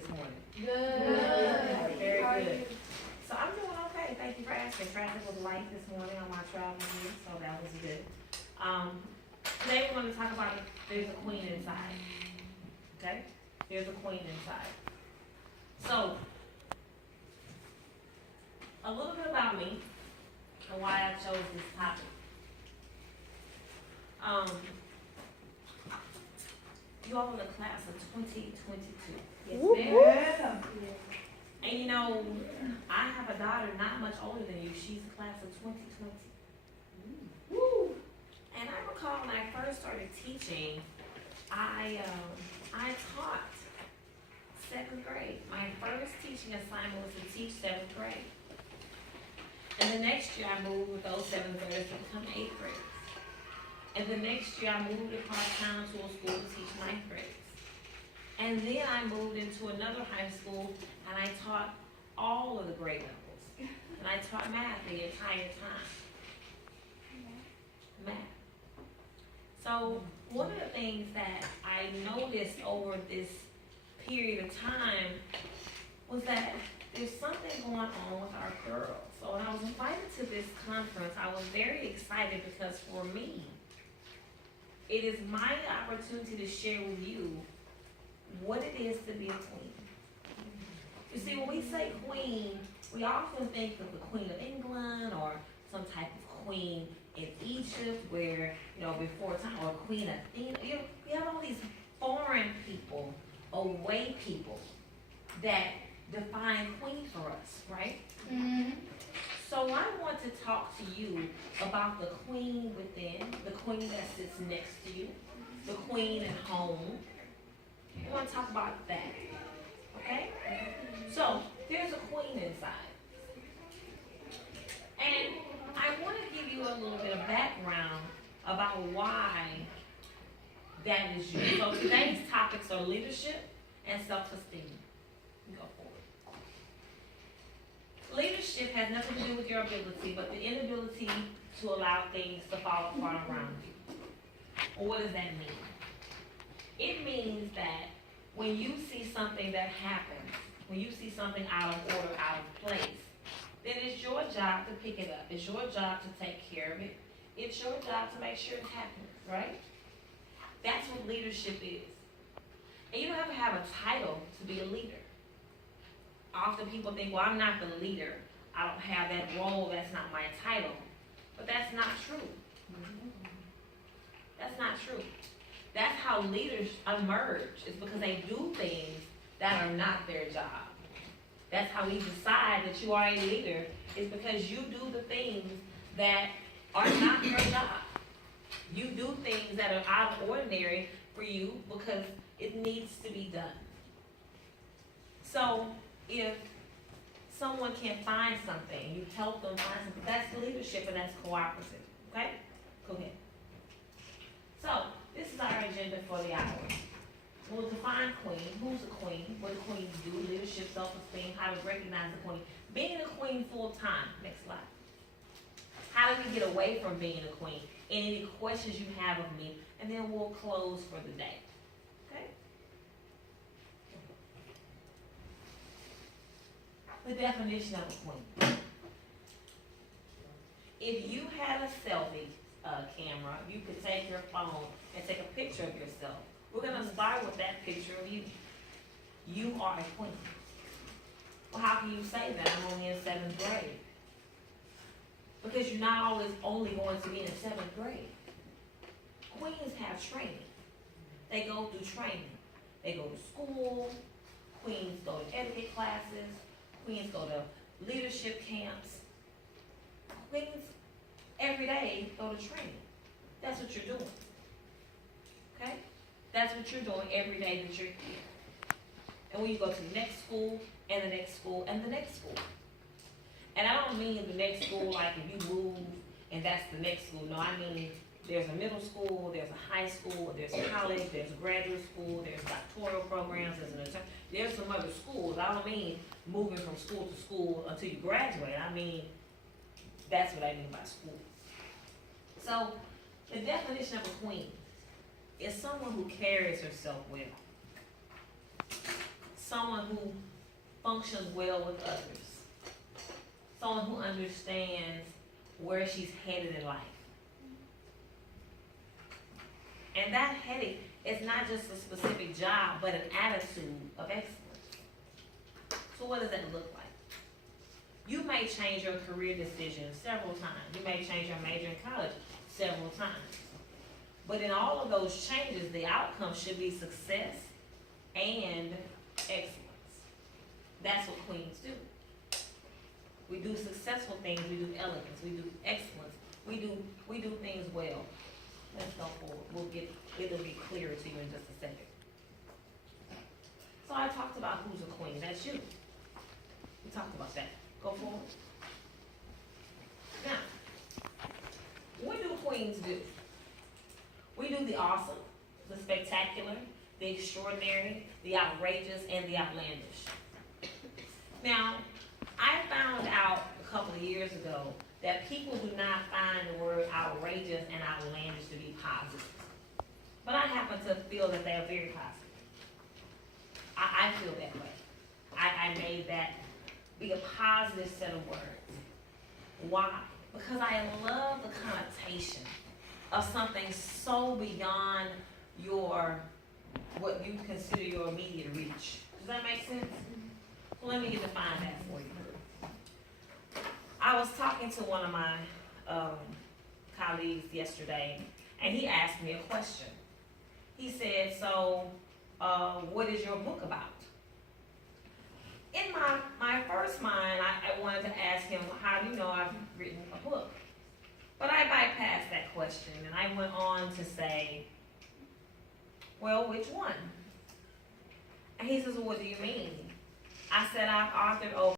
this morning? Good. Very How are good. you? So I'm doing okay, thank you for asking. Traffic was light this morning on my travel here, so that was good. Today we're gonna talk about there's a queen inside, okay? There's a queen inside. So, a little bit about me and why I chose this topic. You all in the class of 2022. Yes, ma'am. And you know, I have a daughter not much older than you. She's the class of 2020. Woo! And I recall when I first started teaching, I taught 7th grade. My first teaching assignment was to teach 7th grade. And the next year I moved with those 7th graders to become 8th graders. And the next year I moved across town to a school to teach 9th grades. And then I moved into another high school and I taught all of the grade levels. And I taught math the entire time. Math. So one of the things that I noticed over this period of time was that there's something going on with our girls. So when I was invited to this conference, I was very excited because for me, it is my opportunity to share with you what it is to be a queen. You see, when we say queen, we often think of the Queen of England or some type of queen in Egypt where, you know, before time, or Queen Athena. You know, we have all these foreign people, away people, that define queen for us, right? Mm-hmm. So I want to talk to you about the queen within, the queen that sits next to you, the queen at home. I want to talk about that, okay? So there's a queen inside. And I want to give you a little bit of background about why that is you. So today's topics are leadership and self-esteem. Go forward. Leadership has nothing to do with your ability, but the inability to allow things to fall apart around you. Well, what does that mean? It means that when you see something that happens, when you see something out of order, out of place, then it's your job to pick it up. It's your job to take care of it. It's your job to make sure it happens, right? That's what leadership is. And you don't have to have a title to be a leader. Often people think, well, I'm not the leader. I don't have that role. That's not my title. But that's not true. That's not true. That's how leaders emerge. It's because they do things that are not their job. That's how we decide that you are a leader, is because you do the things that are not your job. You do things that are out of ordinary for you because it needs to be done. So if someone can't find something, you help them find something, that's leadership and that's cooperative. Okay? Go ahead. So this is our agenda for the hour. We'll define queen. Who's a queen? What do queens do? Leadership, self-esteem, how to recognize the queen. Being a queen full-time. Next slide. How do we get away from being a queen? Any questions you have of me, and then we'll close for the day. Okay? The definition of a queen. If you had a selfie camera, you could take your phone and take a picture of yourself. We're going to start with that picture of you. You are a queen. Well, how can you say that? I'm only in 7th grade. Because you're not always only going to be in 7th grade. Queens have training. They go through training. They go to school. Queens go to etiquette classes. Queens go to leadership camps. Queens every day go to training. That's what you're doing. Okay? That's what you're doing every day that you're here. And when you go to the next school, and the next school, and the next school. And I don't mean the next school like if you move and that's the next school. No, I mean there's a middle school, there's a high school, there's a college, there's a graduate school, there's doctoral programs, there's some other schools. I don't mean moving from school to school until you graduate. I mean, that's what I mean by school. So, the definition of a queen is someone who carries herself well. someone who functions well with others, someone who understands where she's headed in life. And that heading is not just a specific job, but an attitude of excellence. So what does that look like? You may change your career decisions several times. You may change your major in college several times. But in all of those changes, the outcome should be success and excellence. That's what queens do. We do successful things, we do elegance, we do excellence, we do things well. Let's go forward. It'll be clearer to you in just a second. So I talked about who's a queen. That's you. We talked about that. Go forward. Now, what do queens do? We do the awesome, the spectacular, the extraordinary, the outrageous, and the outlandish. Now, I found out a couple of years ago that people do not find the word outrageous and outlandish to be positive. But I happen to feel that they are very positive. I feel that way. I made that be a positive set of words. Why? Because I love the connotation of something so beyond what you consider your immediate reach. Does that make sense? Well, let me define that for you. I was talking to one of my colleagues yesterday, and he asked me a question. He said, so what is your book about? In my first mind, I wanted to ask him, how do you know I've written a book? But I bypassed that question, and I went on to say, well, which one? And he says, well, what do you mean? I said, I've authored over